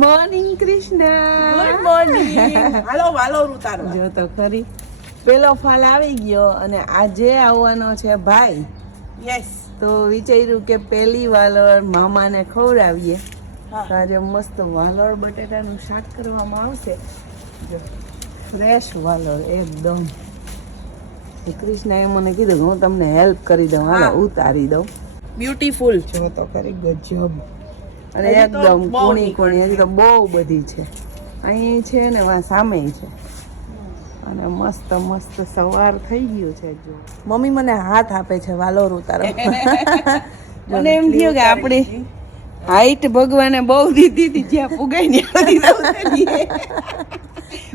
Morning Krishna. Good morning. હાલો વાલો ઉતારવા. જો તો ખરી પેલો ફાલ આવી ગયો અને આજે આવવાનો છે ભાઈ. યસ. તો વિચાર્યું કે પેલી વાલોર મામાને ખવડાવીએ. હા. તો આજે મસ્ત વાલોર બટેટાનું શાક કરવામાં આવશે. જો ફ્રેશ વાલોર એકદમ. તો કૃષ્ણાએ મને કીધું કે હું તમને હેલ્પ કરી દઉં, હાલો ઉતારી દઉં. બ્યુટીફુલ. જો તો ખરી ગજબ. અને હજી તો એકદમ બહુ કૂણી નીકળી કૂણી, હજી તો બહુ બધી છે. અહીં છે ને વા સામે છે. અને મસ્ત મસ્ત સવાર થઈ ગયું છે. જો મમ્મી મને હાથ આપે છે વાલોર ઉતારવા. મને એમ થયું કે આપણી હાઈટ ભગવાને બહુ દીધી હતી, જ્યાં પુગાઈ ને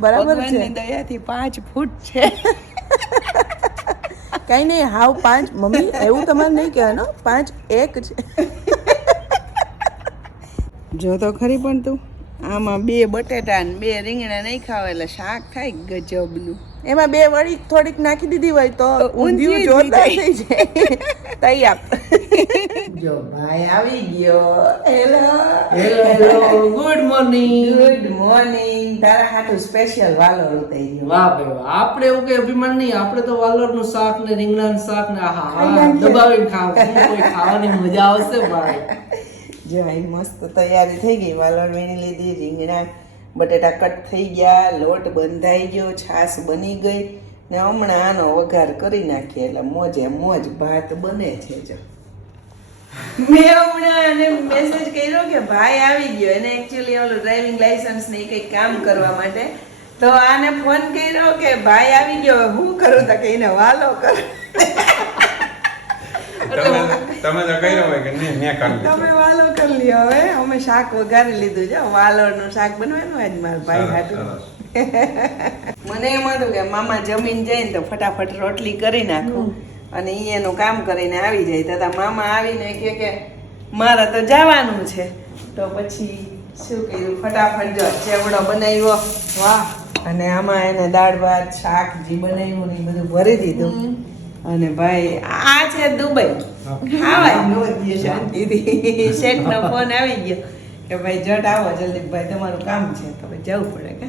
બરાબર છે. દયાથી 5 ફૂટ છે. કઈ નહીં, હાવ 5 મમ્મી એવું તમારે નહીં કહેવાનું, 5 1 છે. જો તો ખરી પણ તું, આમાં 2 બટેટા ને 2 રીંગણા નહીં ખાવા એટલે શાક થાય ગજબનું. એમાં 2 વળી થોડીક નાખી દીધી હોય તો ઊંધિયું જોરદાર થઈ જાય. તઈ આપ. જો ભાઈ આવી ગયો. Hello hello good morning. Good morning. તારા હાટુ સ્પેશિયલ વાલોર ઉતારી ગયો. વાહ ભાઈ વાહ. આપણે એવું કઈ અભિમાન નહીં, આપણે તો વાલોરનું શાક ને રીંગણાનું શાક ને આહા દબાવીને ખાવું. કોઈ ખાવાની મજા આવશે ભાઈ. જો અહીં મસ્ત તૈયારી થઈ ગઈ. વાલોર વીણી લીધી, રીંગણા બટેટા કટ થઈ ગયા, લોટ બંધાઈ ગયો, છાશ બની ગઈ ને હમણાં આનો વઘાર કરી નાખીએ એટલે મોજે મોજ ભાત બને છે. જો મેં હમણાં એને મેસેજ કર્યો કે ભાઈ આવી ગયો. એને એકચ્યુઅલી ઓલું ડ્રાઇવિંગ લાયસન્સ ને કંઈક કામ કરવા માટે, તો આને ફોન કર્યો કે ભાઈ આવી ગયો, હવે હું કરું? તો કે એને વાલો કર. તમે તો કર્યો હોય કે નહીં, મેં કરી લીધું. તમે વાલો કરી લ્યો. હવે અમે શાક વઘારી લીધું છે. વાલોરનું શાક બનવાનું આજ મારા ભાઈ હાટું. મને એમ હતું કે મામા જમીન જાય ને તો ફટાફટ રોટલી કરી નાખું અને ઈ એનું કામ કરીને આવી જાય. તથા મામા આવીને કે મારે તો જવાનું છે. તો પછી શું કર્યું, ફટાફટ જો ચેવડો બનાવ્યો. વાહ. અને આમાં એને દાળ ભાત શાક જે બનાવ્યું ને એ બધું ભરી દીધું. અને ભાઈ આ છે દુબઈ. ખાવાય શાંતિથી. શેઠનો ફોન આવી ગયો કે ભાઈ જટ આવો જલ્દી, ભાઈ તમારું કામ છે. તો ભાઈ જવું પડે કે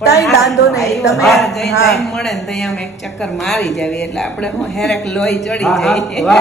કઈ વાંધો નહીં, તમે ટાઈમ મળે ને ત્યાં એક ચક્કર મારી જાવી એટલે આપણે હું હેરેક લોહી ચડી જાય.